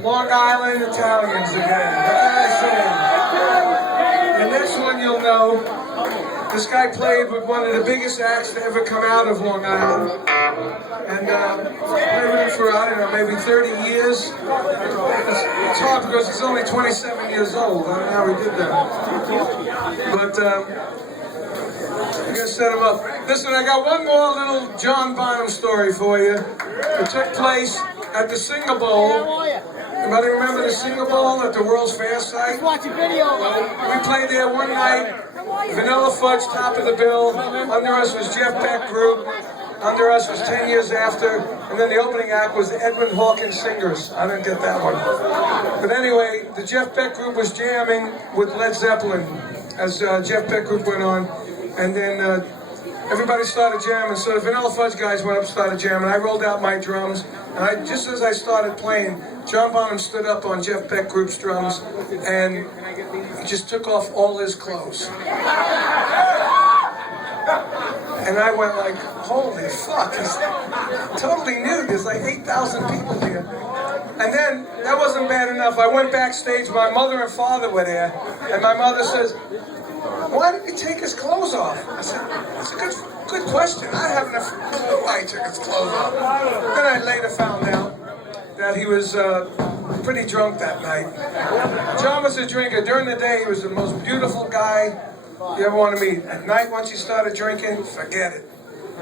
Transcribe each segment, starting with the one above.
Long Island Italians again. What can I say? The next one you'll know. This guy played with one of the biggest acts to ever come out of Long Island. And played with him for, I don't know, maybe 30 years. It's hard because he's only 27 years old. I don't know how he did that. But I'm going to set him up. Listen, I got one more little John Bonham story for you. It took place at the Singer Bowl. Anybody remember the Singer Bowl at the World's Fair site? Watch a video. We played there one night. Vanilla Fudge, top of the bill. Under us was Jeff Beck Group. Under us was 10 Years After. And then the opening act was Edwin Hawkins Singers. I didn't get that one. But anyway, the Jeff Beck Group was jamming with Led Zeppelin as Jeff Beck Group went on. And then everybody started jamming. So the Vanilla Fudge guys went up and started jamming. I rolled out my drums. And just as I started playing, John Bonham stood up on Jeff Beck Group's drums and he just took off all his clothes. And I went like, holy fuck, he's totally nude. There's like 8,000 people here. And then, that wasn't bad enough. I went backstage, my mother and father were there, and my mother says, why did he take his clothes off? I said, that's a good question. I haven't a clue why he took his clothes off. Then I later found out that he was pretty drunk that night. John was a drinker. During the day, he was the most beautiful guy you ever want to meet. At night, once he started drinking, forget it.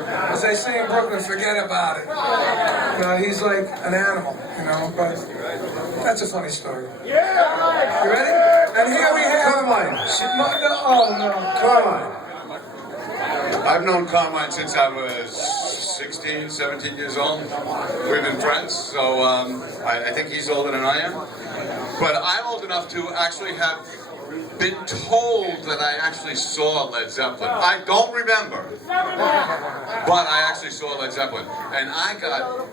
As they say in Brooklyn, forget about it. You know, he's like an animal, you know, but that's a funny story. You ready? And here we have... Carmine. Oh, no. Carmine. I've known Carmine since I was 16, 17 years old. We've been friends, so I think he's older than I am. But I'm old enough to actually have been told that I actually saw Led Zeppelin. I don't remember, but I actually saw Led Zeppelin, and I got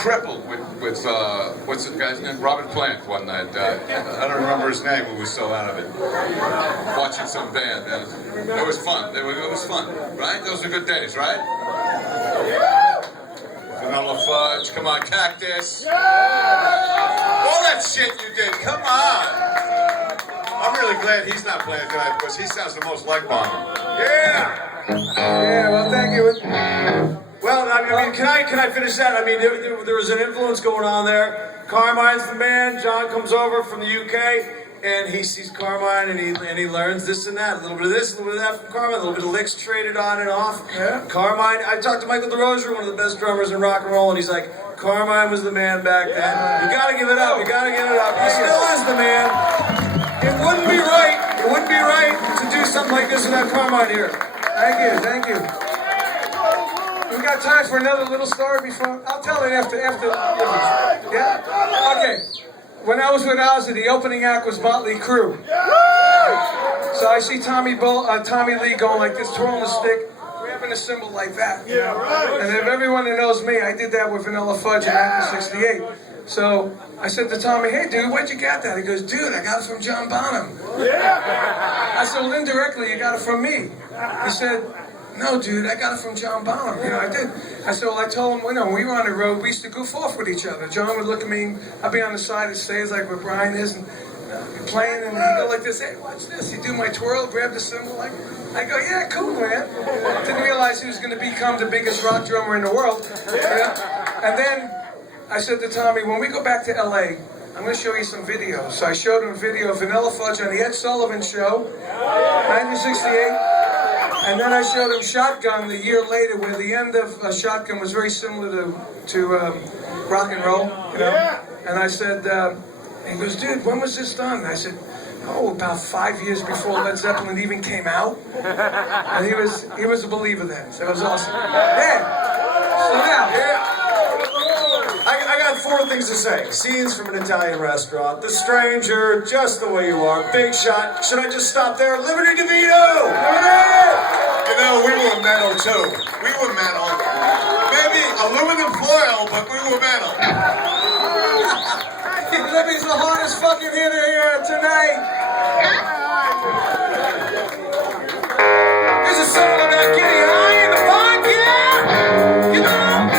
crippled with what's the guy's name? Robert Plant one night. I don't remember his name. We were so out of it. Watching some band. It was fun. It was fun, right? Those were good days, right? Vanilla Fudge. Come on, Cactus. All that shit you did. Come on. I'm really glad he's not playing tonight because he sounds the most like Bonzo. Yeah. Yeah. Well, thank you. Well, I mean, can I finish that? I mean, there was an influence going on there. Carmine's the man. John comes over from the UK, and he sees Carmine, and he learns this and that. A little bit of this, a little bit of that from Carmine. A little bit of licks traded on and off. Yeah. Carmine. I talked to Michael DeRosier, one of the best drummers in rock and roll, and he's like, Carmine was the man back then. You gotta give it up. You gotta give it up. He still is the man. It wouldn't be right. It wouldn't be right to do something like this without Carmine here. Thank you. Thank you. We got time for another little story before. I'll tell it after. Yeah? Okay. When I was with Ozzy, the opening act was Motley Crue. So I see Tommy Lee going like this, twirling a stick, grabbing a cymbal like that. Yeah, right. And if everyone that knows me, I did that with Vanilla Fudge in 1968. So I said to Tommy, hey dude, where'd you get that? He goes, dude, I got it from John Bonham. Yeah. I said, well, indirectly, you got it from me. He said, no, dude, I got it from John Bonham. You know, I did. I said, well, I told him, you know, when we were on the road, we used to goof off with each other. John would look at me, I'd be on the side of the stage like where Brian is, and playing, and he'd go like this, hey, watch this. He'd do my twirl, grab the cymbal, like, I go, yeah, cool, man. Didn't realize he was going to become the biggest rock drummer in the world. You know? And then I said to Tommy, when we go back to LA, I'm going to show you some videos. So I showed him a video of Vanilla Fudge on the Ed Sullivan Show, 1968. And then I showed him Shotgun the year later, where the end of Shotgun was very similar to rock and roll, you know. And I said, he goes, dude, when was this done? I said, oh, about 5 years before Led Zeppelin even came out. And he was a believer then, so it was awesome. Yeah. So now, I got 4 things to say. Scenes from an Italian restaurant, The Stranger, Just the Way You Are, Big Shot. Should I just stop there? Liberty DeVitto! You know, we were metal too. We were metal. Maybe aluminum foil, but we were metal. Libby's the hardest fucking hitter here tonight. This is something about getting high in the podcast. You know?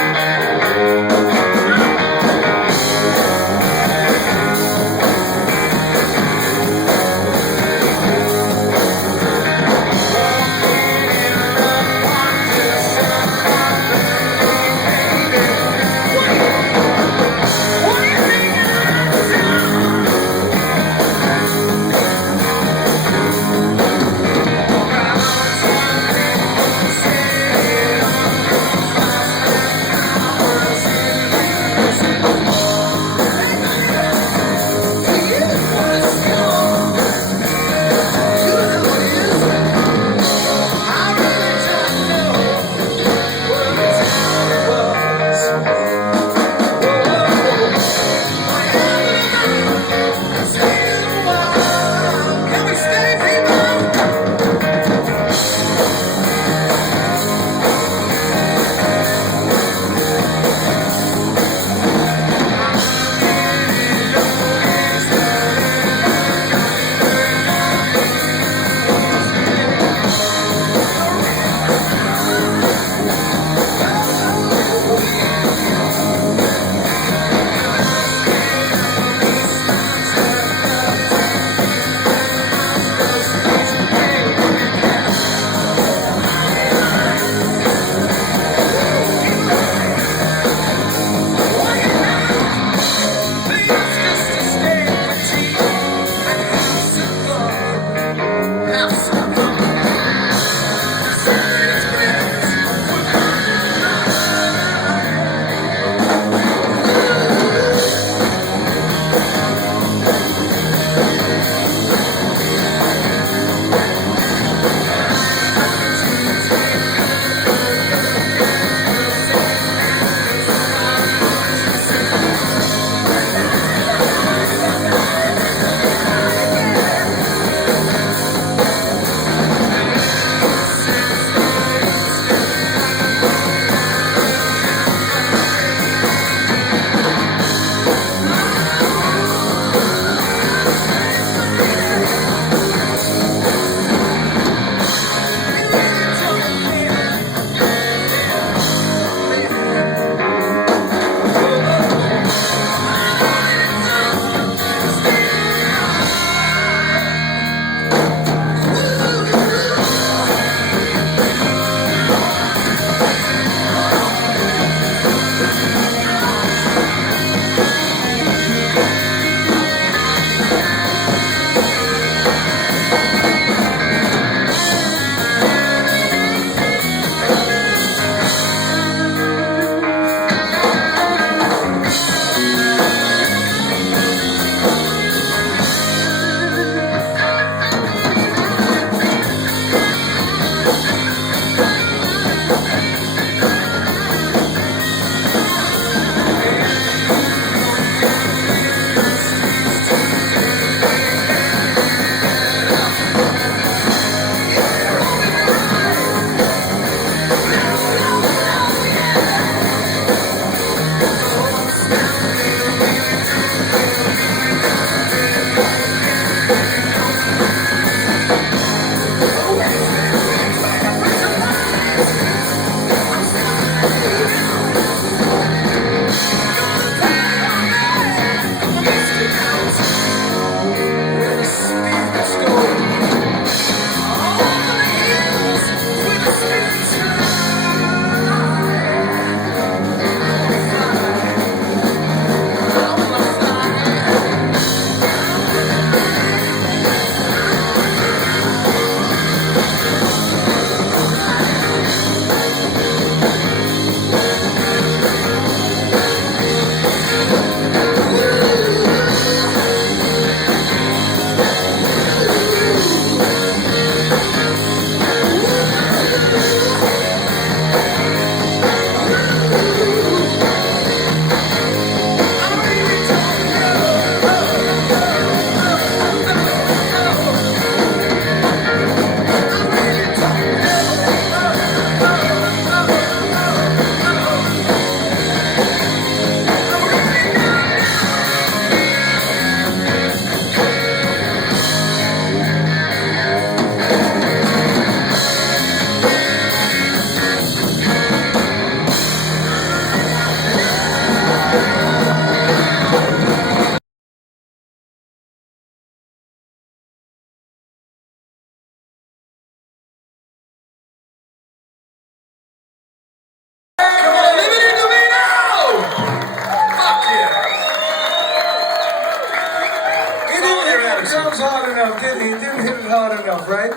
drums hard enough, didn't he? He didn't hit it hard enough, right?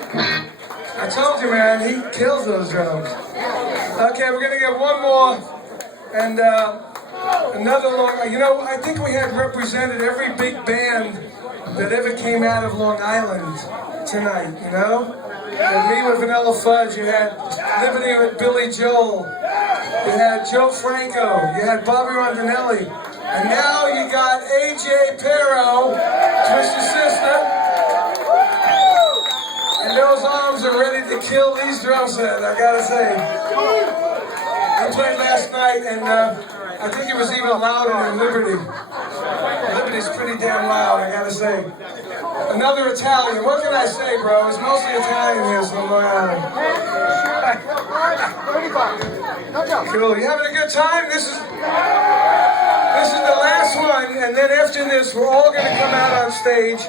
I told you, man, he kills those drums. Okay, we're gonna get one more, and another long. You know, I think we had represented every big band that ever came out of Long Island tonight. You know, you had me with Vanilla Fudge. You had Liberty with Billy Joel. You had Joe Franco. You had Bobby Rondinelli. And now you got AJ Pero, Twisted Sister. And those arms are ready to kill these drum sets, I gotta say. I played last night, and I think it was even louder than Liberty. Liberty's pretty damn loud, I gotta say. Another Italian. What can I say, bro? It's mostly Italian here, so Long Island. Cool. You having a good time? This is the last one, and then after this, we're all going to come out on stage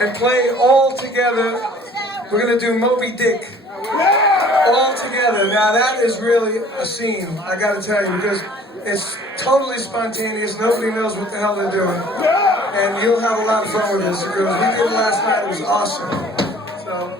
and play all together. We're going to do Moby Dick all together. Now that is really a scene, I got to tell you, because it's totally spontaneous. Nobody knows what the hell they're doing, and you'll have a lot of fun with this because we did it last night. It was awesome. So.